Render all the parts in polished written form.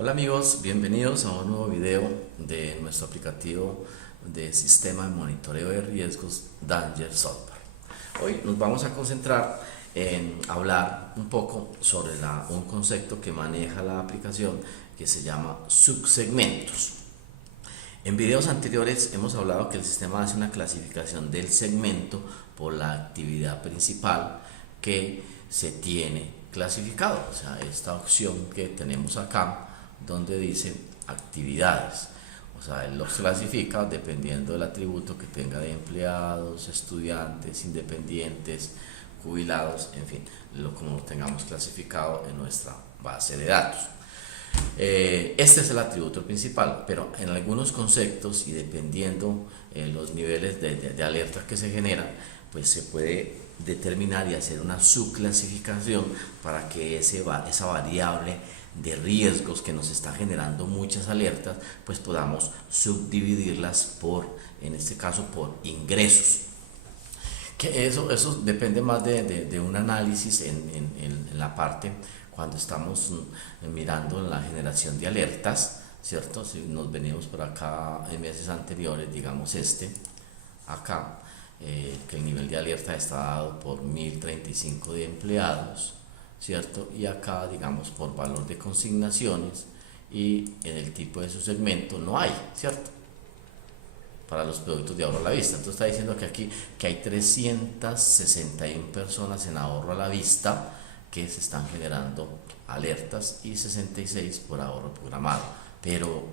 Hola amigos, bienvenidos a un nuevo video de nuestro aplicativo de sistema de monitoreo de riesgos Danger Solver. Hoy nos vamos a concentrar en hablar un poco sobre un concepto que maneja la aplicación que se llama subsegmentos. En videos anteriores hemos hablado que el sistema hace una clasificación del segmento por la actividad principal que se tiene clasificado, o sea, esta opción que tenemos acá donde dice actividades, o sea, él los clasifica dependiendo del atributo que tenga de empleados, estudiantes, independientes, jubilados, en fin, como lo tengamos clasificado en nuestra base de datos. Este es el atributo principal, pero en algunos conceptos y dependiendo los niveles de alerta que se generan, pues se puede determinar y hacer una subclasificación para que esa variable de riesgos que nos está generando muchas alertas, pues podamos subdividirlas en este caso, por ingresos. Que eso depende más de un análisis en la parte cuando estamos mirando la generación de alertas, ¿cierto? Si nos venimos por acá en meses anteriores, digamos acá, que el nivel de alerta está dado por 1035 de empleados, ¿cierto? Y acá, digamos, por valor de consignaciones y en el tipo de su segmento no hay, ¿cierto? Para los productos de ahorro a la vista. Entonces está diciendo que aquí que hay 361 personas en ahorro a la vista que se están generando alertas y 66 por ahorro programado. Pero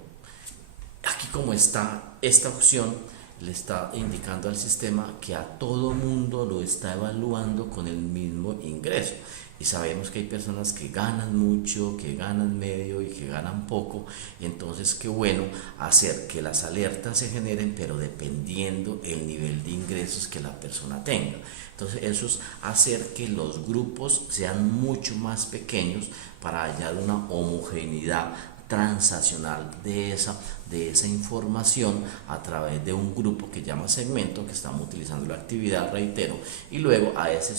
aquí, como está esta opción, le está indicando al sistema que a todo mundo lo está evaluando con el mismo ingreso. Y sabemos que hay personas que ganan mucho, que ganan medio y que ganan poco. Y entonces, qué bueno hacer que las alertas se generen, pero dependiendo el nivel de ingresos que la persona tenga. Entonces, eso es hacer que los grupos sean mucho más pequeños para hallar una homogeneidad transaccional de esa información a través de un grupo que llama segmento, que estamos utilizando la actividad, reitero, y luego a ese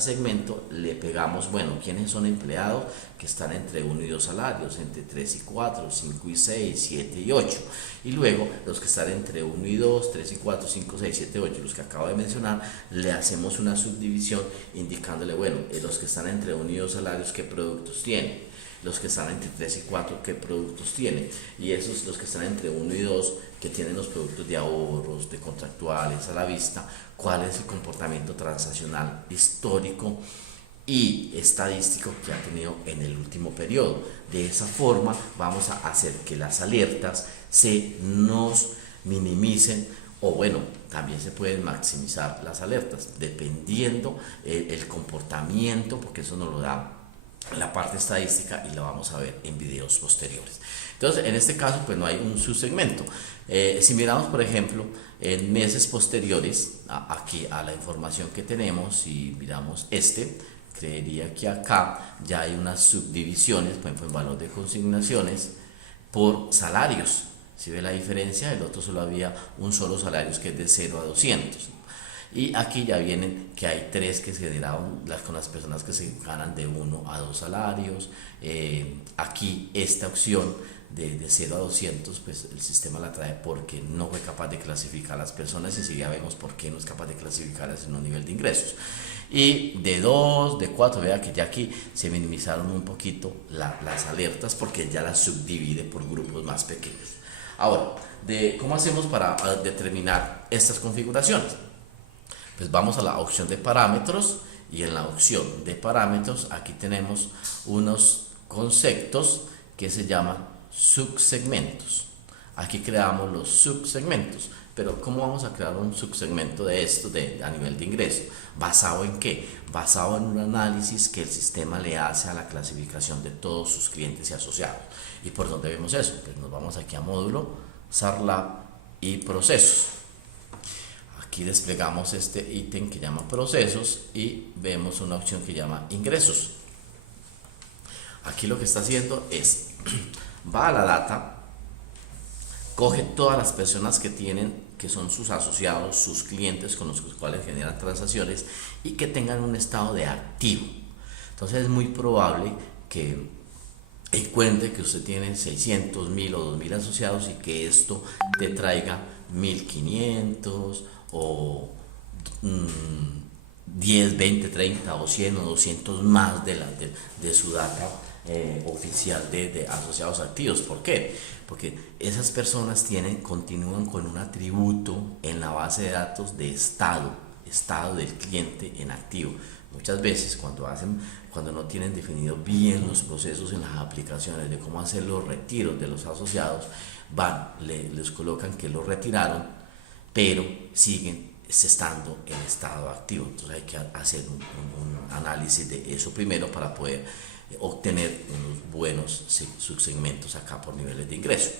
segmento le pegamos, bueno, quiénes son empleados que están entre 1 y 2 salarios, entre 3 y 4, 5 y 6, 7 y 8, y luego los que están entre 1 y 2, 3 y 4, 5, 6, 7, 8, los que acabo de mencionar, le hacemos una subdivisión indicándole, bueno, los que están entre 1 y 2 salarios, qué productos tienen, los que están entre 3 y 4, qué productos tienen, y esos, los que están entre 1 y 2, que tienen los productos de ahorros, de contractuales a la vista, cuál es el comportamiento transaccional histórico y estadístico que ha tenido en el último periodo. De esa forma vamos a hacer que las alertas se nos minimicen, o bueno, también se pueden maximizar las alertas dependiendo el comportamiento, porque eso nos lo da la parte estadística y la vamos a ver en videos posteriores. Entonces, en este caso, pues no hay un subsegmento. Si miramos, por ejemplo, en meses posteriores aquí a la información que tenemos, y miramos creería que acá ya hay unas subdivisiones, por ejemplo, en valor de consignaciones por salarios. Si ve la diferencia, el otro solo había un solo salario, que es de 0 a 200. Y aquí ya vienen que hay 3 que se generaron con las personas que se ganan de 1 a 2 salarios. Aquí esta opción de 0 a 200, pues el sistema la trae porque no fue capaz de clasificar a las personas, y enseguida vemos por qué no es capaz de clasificarlas en un nivel de ingresos. Y de 2, de 4, vea que ya aquí se minimizaron un poquito las alertas porque ya las subdivide por grupos más pequeños. Ahora, ¿cómo hacemos para determinar estas configuraciones? Pues vamos a la opción de parámetros, y en la opción de parámetros aquí tenemos unos conceptos que se llaman subsegmentos. Aquí creamos los subsegmentos, pero ¿cómo vamos a crear un subsegmento de esto a nivel de ingreso? ¿Basado en qué? Basado en un análisis que el sistema le hace a la clasificación de todos sus clientes y asociados. ¿Y por dónde vemos eso? Pues nos vamos aquí a módulo, SARlab y procesos. Aquí desplegamos este ítem que llama procesos y vemos una opción que llama ingresos. Aquí lo que está haciendo es, va a la data, coge todas las personas que son sus asociados, sus clientes con los cuales generan transacciones y que tengan un estado de activo. Entonces es muy probable que cuente que usted tiene 600, 1000 o 2000 asociados y que esto te traiga 1500 o 10, 20, 30 o 100 o 200 más de su data oficial de asociados activos. ¿Por qué? Porque esas personas continúan con un atributo en la base de datos de estado del cliente en activo. Muchas veces cuando no tienen definido bien los procesos en las aplicaciones de cómo hacer los retiros de los asociados, les colocan que los retiraron, pero siguen estando en estado activo. Entonces hay que hacer un análisis de eso primero para poder obtener unos buenos subsegmentos acá por niveles de ingreso.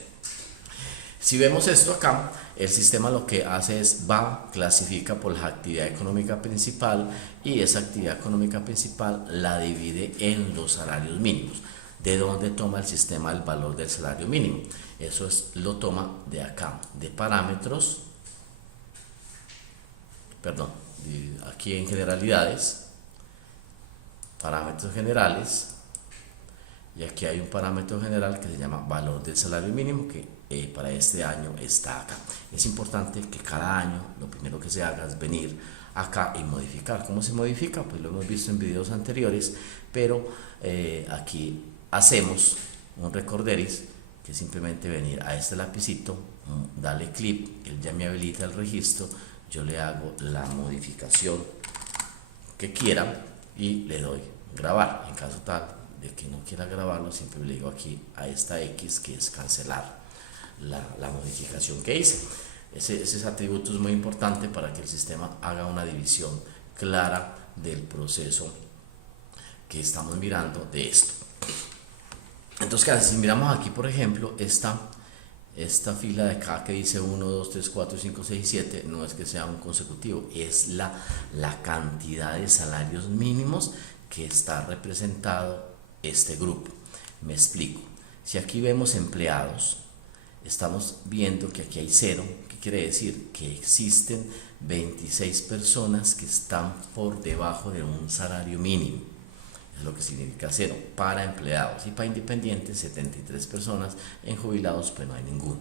Si vemos esto acá, el sistema lo que hace es clasifica por la actividad económica principal, y esa actividad económica principal la divide en los salarios mínimos. ¿De dónde toma el sistema el valor del salario mínimo? Eso lo toma de acá, de parámetros, aquí en generalidades, parámetros generales, y aquí hay un parámetro general que se llama valor del salario mínimo, que para este año está acá. Es importante que cada año lo primero que se haga es venir acá y modificar. ¿Cómo se modifica? Pues lo hemos visto en videos anteriores, pero aquí hacemos un recorderis, que es simplemente venir a este lapicito, darle clic, él ya me habilita el registro, yo le hago la modificación que quiera y le doy grabar. En caso tal de que no quiera grabarlo, siempre le digo aquí a esta X, que es cancelar la modificación que hice. Ese atributo es muy importante para que el sistema haga una división clara del proceso que estamos mirando de esto. Entonces, si miramos aquí, por ejemplo, esta fila de acá que dice 1, 2, 3, 4, 5, 6, 7, no es que sea un consecutivo, es la cantidad de salarios mínimos que está representado este grupo. Me explico. Si aquí vemos empleados, estamos viendo que aquí hay 0. ¿Qué quiere decir? Que existen 26 personas que están por debajo de un salario mínimo. Es lo que significa 0 para empleados, y para independientes 73 personas, en jubilados pues no hay ninguno.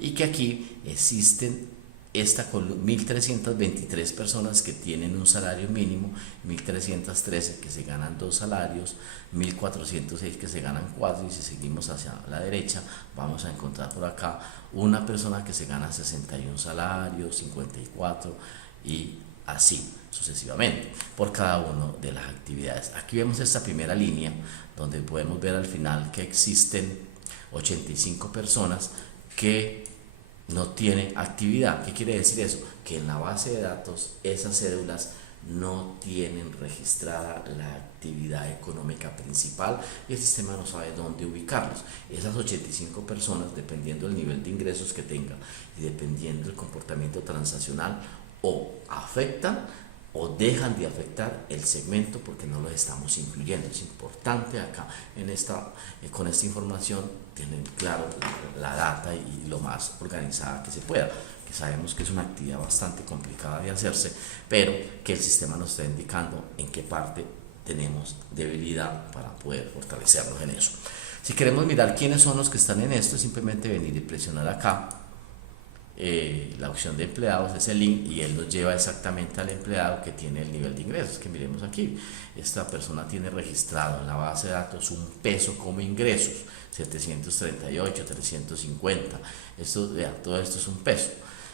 Y que aquí existen 1323 personas que tienen un salario mínimo, 1313 que se ganan 2 salarios, 1406 que se ganan 4, y si seguimos hacia la derecha vamos a encontrar por acá una persona que se gana 61 salarios, 54 y así sucesivamente por cada una de las actividades. Aquí vemos esta primera línea donde podemos ver al final que existen 85 personas que no tienen actividad. ¿Qué quiere decir eso? Que en la base de datos esas cédulas no tienen registrada la actividad económica principal, y el sistema no sabe dónde ubicarlos. Esas 85 personas, dependiendo del nivel de ingresos que tengan y dependiendo del comportamiento transaccional, o afectan o dejan de afectar el segmento porque no los estamos incluyendo. Es importante acá con esta información tener claro la data y lo más organizada que se pueda, que sabemos que es una actividad bastante complicada de hacerse, pero que el sistema nos está indicando en qué parte tenemos debilidad para poder fortalecernos en eso. Si queremos mirar quiénes son los que están en esto, es simplemente venir y presionar acá la opción de empleados, ese link, y él nos lleva exactamente al empleado que tiene el nivel de ingresos. Que miremos aquí, esta persona tiene registrado en la base de datos un peso como ingresos, 738, 350, todo esto es un peso.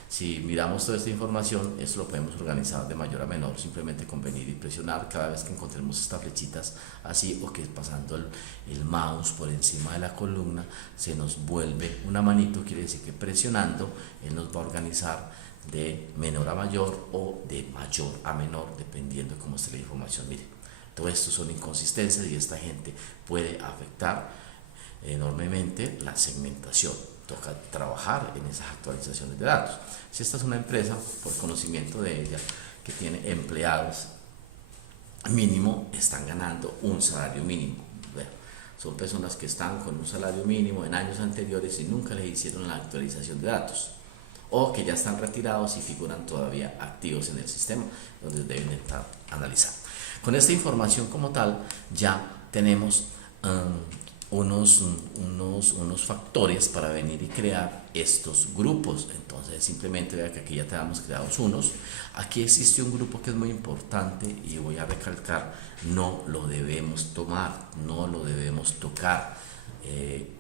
Si miramos toda esta información, esto lo podemos organizar de mayor a menor, simplemente con venir y presionar cada vez que encontremos estas flechitas así, o que pasando el mouse por encima de la columna se nos vuelve una manito. Quiere decir que presionando él nos va a organizar de menor a mayor o de mayor a menor, dependiendo de cómo esté la información. Mire, todo esto son inconsistencias y esta gente puede afectar enormemente la segmentación. Toca trabajar en esas actualizaciones de datos. Si esta es una empresa, por conocimiento de ella, que tiene empleados mínimo, están ganando un salario mínimo. Bueno, son personas que están con un salario mínimo en años anteriores y nunca les hicieron la actualización de datos, o que ya están retirados y figuran todavía activos en el sistema, donde deben estar analizando. Con esta información como tal ya tenemos unos factores para venir y crear estos grupos. Entonces simplemente vea que aquí ya tenemos creados unos. Aquí existe un grupo que es muy importante y voy a recalcar, no lo debemos tomar, no lo debemos tocar.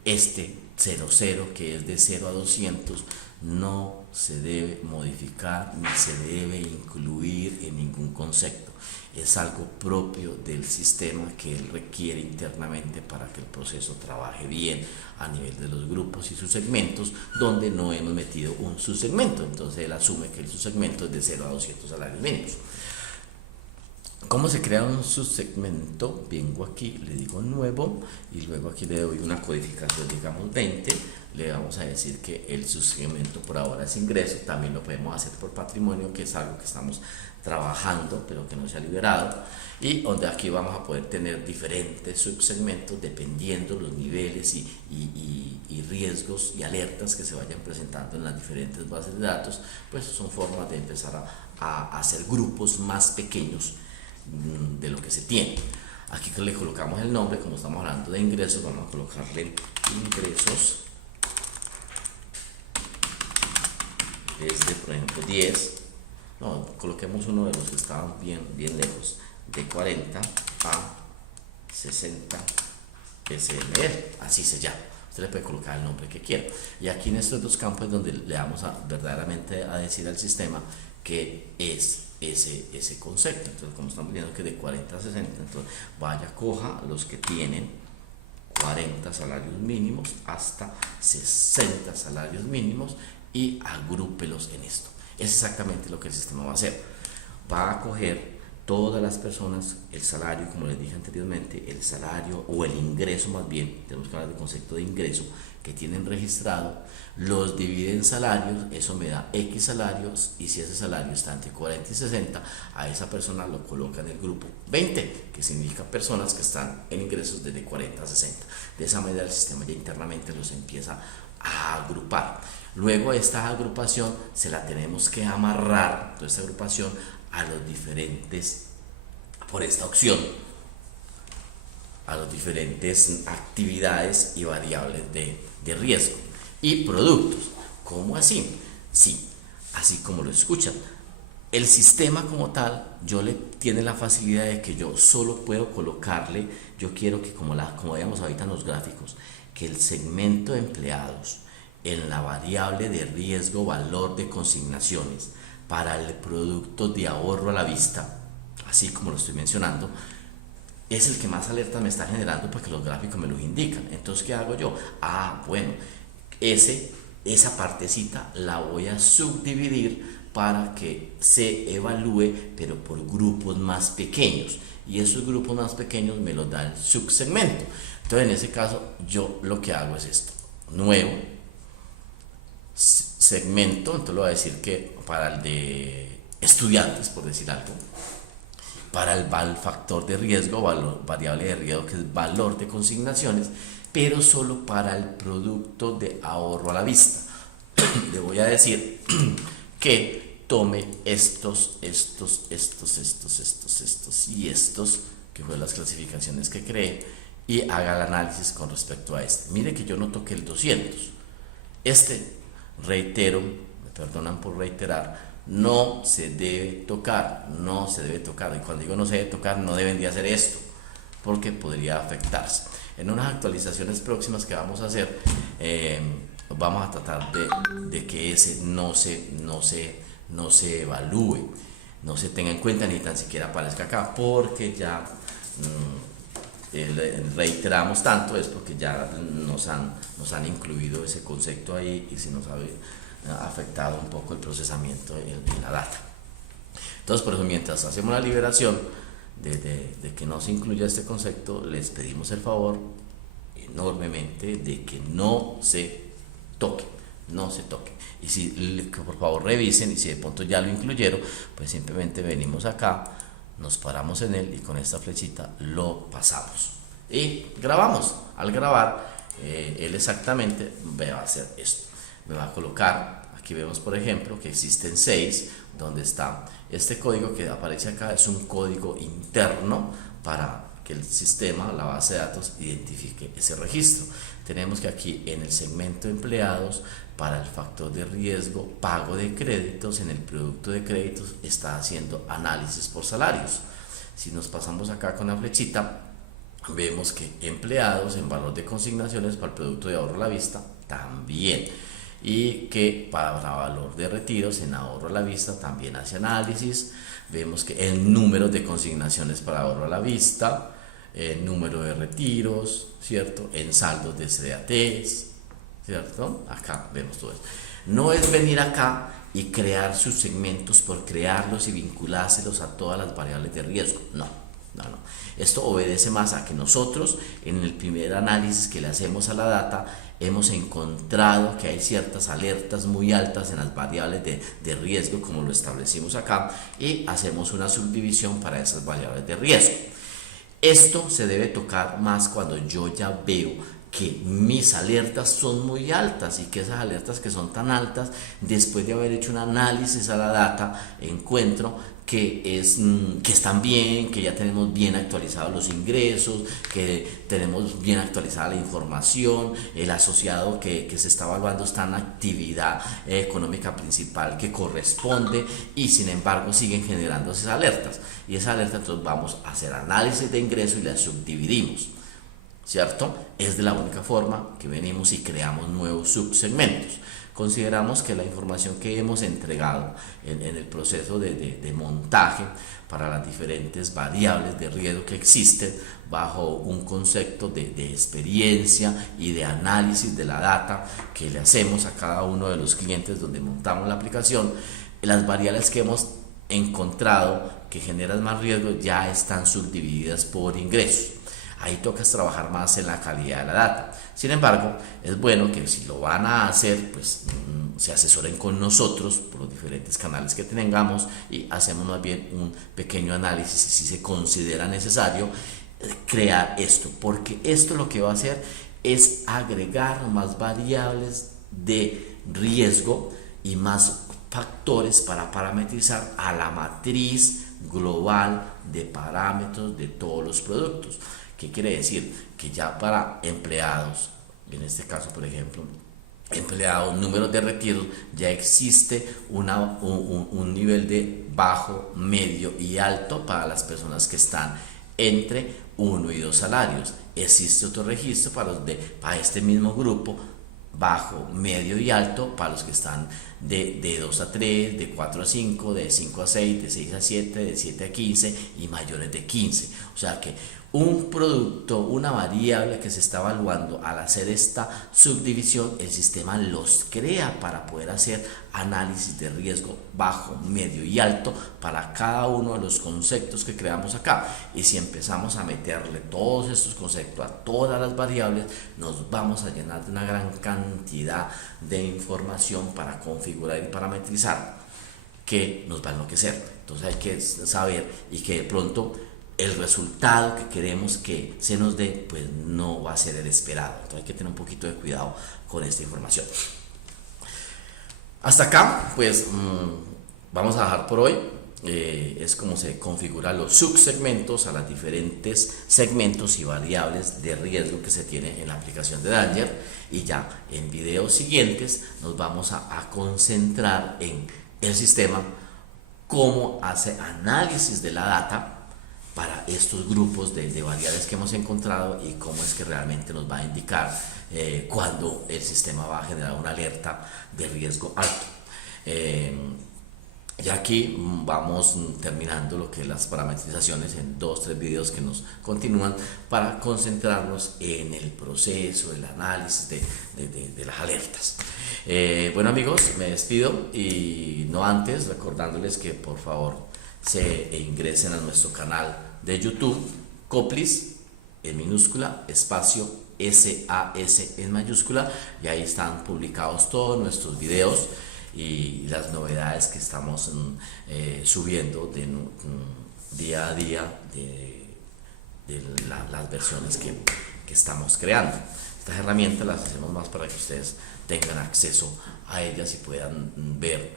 Este 00, que es de 0 a 200, no se debe modificar ni se debe incluir en ningún concepto. Es algo propio del sistema que él requiere internamente para que el proceso trabaje bien a nivel de los grupos y sus segmentos, donde no hemos metido un subsegmento. Entonces él asume que el subsegmento es de 0 a 200 salarios mínimos. ¿Cómo se crea un subsegmento? Vengo aquí, le digo nuevo y luego aquí le doy una codificación, digamos 20. Le vamos a decir que el subsegmento por ahora es ingreso. También lo podemos hacer por patrimonio, que es algo que estamos trabajando pero que no se ha liberado, y donde aquí vamos a poder tener diferentes subsegmentos dependiendo los niveles y riesgos y alertas que se vayan presentando en las diferentes bases de datos. Pues son formas de empezar a hacer grupos más pequeños de lo que se tiene. Aquí que le colocamos el nombre, como estamos hablando de ingresos, vamos a colocarle ingresos desde, por ejemplo, 10. No, coloquemos uno de los que estaban bien lejos, de 40 a 60 SMR, así se llama. Usted le puede colocar el nombre que quiera. Y aquí en estos dos campos es donde le vamos verdaderamente a decir al sistema que es ese concepto. Entonces, como estamos viendo que de 40 a 60, entonces vaya, coja los que tienen 40 salarios mínimos hasta 60 salarios mínimos y agrúpelos en esto. Es exactamente lo que el sistema va a hacer. Va a coger todas las personas, el salario, como les dije anteriormente, el salario o el ingreso, más bien, tenemos que hablar del concepto de ingreso, que tienen registrado, los divide en salarios, eso me da X salarios, y si ese salario está entre 40 y 60, a esa persona lo coloca en el grupo 20, que significa personas que están en ingresos desde 40 a 60. De esa manera el sistema ya internamente los empieza a agrupar. Luego esta agrupación se la tenemos que amarrar, toda esta agrupación, a los diferentes, por esta opción, a las diferentes actividades y variables de riesgo y productos. ¿Cómo así? Sí, así como lo escuchan. El sistema como tal, tiene la facilidad de que yo solo puedo colocarle, yo quiero que como veíamos ahorita en los gráficos, que el segmento de empleados en la variable de riesgo valor de consignaciones para el producto de ahorro a la vista, así como lo estoy mencionando, es el que más alerta me está generando porque los gráficos me los indican. Entonces, ¿qué hago yo? Bueno, esa partecita la voy a subdividir para que se evalúe, pero por grupos más pequeños, y esos grupos más pequeños me los da el subsegmento. Entonces, en ese caso, yo lo que hago es esto: nuevo segmento. Entonces lo voy a decir que para el de estudiantes, por decir algo, para el factor de riesgo, variable de riesgo, que es valor de consignaciones, pero solo para el producto de ahorro a la vista. Le voy a decir que tome estos y estos, que fueron las clasificaciones que creé, y haga el análisis con respecto a este. Mire que yo no toqué el 200. Reitero, me perdonan por reiterar, no se debe tocar, y cuando digo no se debe tocar, no deben de hacer esto, porque podría afectarse. En unas actualizaciones próximas que vamos a hacer, vamos a tratar de que ese no se evalúe, no se tenga en cuenta, ni tan siquiera aparezca acá, porque ya reiteramos tanto, es porque ya nos han incluido ese concepto ahí y se nos ha afectado un poco el procesamiento en la data. Entonces, por eso, mientras hacemos la liberación de que no se incluya este concepto, les pedimos el favor enormemente de que no se toque. Y si por favor revisen, y si de pronto ya lo incluyeron, pues simplemente venimos acá, nos paramos en él y con esta flechita lo pasamos y grabamos. Al grabar, él exactamente va a hacer esto, me va a colocar, aquí vemos por ejemplo que existen 6, donde está este código que aparece acá, es un código interno para que el sistema, la base de datos, identifique ese registro. Tenemos que aquí en el segmento de empleados, para el factor de riesgo, pago de créditos, en el producto de créditos está haciendo análisis por salarios. Si nos pasamos acá con la flechita, vemos que empleados en valor de consignaciones para el producto de ahorro a la vista también, y que para valor de retiros en ahorro a la vista también hace análisis. Vemos que el número de consignaciones para ahorro a la vista, el número de retiros, ¿cierto? En saldos de CDATs, ¿cierto? Acá vemos todo eso. No es venir acá y crear sus segmentos por crearlos y vinculárselos a todas las variables de riesgo. No. Esto obedece más a que nosotros, en el primer análisis que le hacemos a la data, hemos encontrado que hay ciertas alertas muy altas en las variables de riesgo, como lo establecimos acá, y hacemos una subdivisión para esas variables de riesgo. Esto se debe tocar más cuando yo ya veo que mis alertas son muy altas, y que esas alertas que son tan altas, después de haber hecho un análisis a la data, encuentro que están bien, que ya tenemos bien actualizados los ingresos, que tenemos bien actualizada la información, el asociado que se está evaluando está en actividad económica principal que corresponde, y sin embargo siguen generando esas alertas, y esas alertas entonces vamos a hacer análisis de ingreso y las subdividimos, ¿cierto? Es de la única forma que venimos y creamos nuevos subsegmentos. Consideramos que la información que hemos entregado en el proceso de montaje para las diferentes variables de riesgo que existen, bajo un concepto de experiencia y de análisis de la data que le hacemos a cada uno de los clientes donde montamos la aplicación, las variables que hemos encontrado que generan más riesgo ya están subdivididas por ingresos. Ahí toca trabajar más en la calidad de la data. Sin embargo, es bueno que si lo van a hacer, pues se asesoren con nosotros por los diferentes canales que tengamos, y hacemos más bien un pequeño análisis si se considera necesario crear esto, porque esto lo que va a hacer es agregar más variables de riesgo y más factores para parametrizar a la matriz global de parámetros de todos los productos. ¿Qué quiere decir? Que ya para empleados, en este caso por ejemplo, empleados, números de retiro, ya existe un nivel de bajo, medio y alto para las personas que están entre 1 y 2 salarios. Existe otro registro para este mismo grupo, bajo, medio y alto, para los que están de 2 a 3, de 4 a 5, de 5 a 6, de 6 a 7, de 7 a 15 y mayores de 15. O sea que un producto, una variable que se está evaluando, al hacer esta subdivisión, el sistema los crea para poder hacer análisis de riesgo bajo, medio y alto para cada uno de los conceptos que creamos acá. Y si empezamos a meterle todos estos conceptos a todas las variables, nos vamos a llenar de una gran cantidad de información para configurar y parametrizar, que nos va a enloquecer. Entonces hay que saber, y que de pronto el resultado que queremos que se nos dé, pues no va a ser el esperado. Entonces hay que tener un poquito de cuidado con esta información. Hasta acá, pues vamos a dejar por hoy. Es como se configuran los subsegmentos a los diferentes segmentos y variables de riesgo que se tiene en la aplicación de Danger, y ya en videos siguientes nos vamos a concentrar en el sistema, cómo hace análisis de la data para estos grupos de variables que hemos encontrado, y cómo es que realmente nos va a indicar cuando el sistema va a generar una alerta de riesgo alto. Ya aquí vamos terminando lo que es las parametrizaciones en 2-3 videos que nos continúan, para concentrarnos en el proceso, el análisis de las alertas. Bueno amigos, me despido, y no antes recordándoles que por favor se ingresen a nuestro canal de YouTube, Coplis en minúscula, espacio SAS en mayúscula, y ahí están publicados todos nuestros videos y las novedades que estamos subiendo día a día de las versiones que estamos creando. Estas herramientas las hacemos más para que ustedes tengan acceso a ellas y puedan ver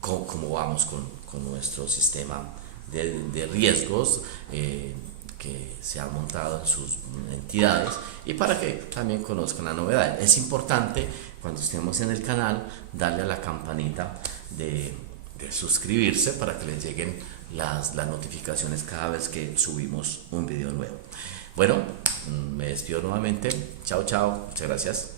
cómo vamos con nuestro sistema de riesgos, que se han montado en sus entidades y para que también conozcan la novedad. Es importante cuando estemos en el canal darle a la campanita de suscribirse para que les lleguen las notificaciones cada vez que subimos un video nuevo. Bueno, me despido nuevamente. Chao, chao. Muchas gracias.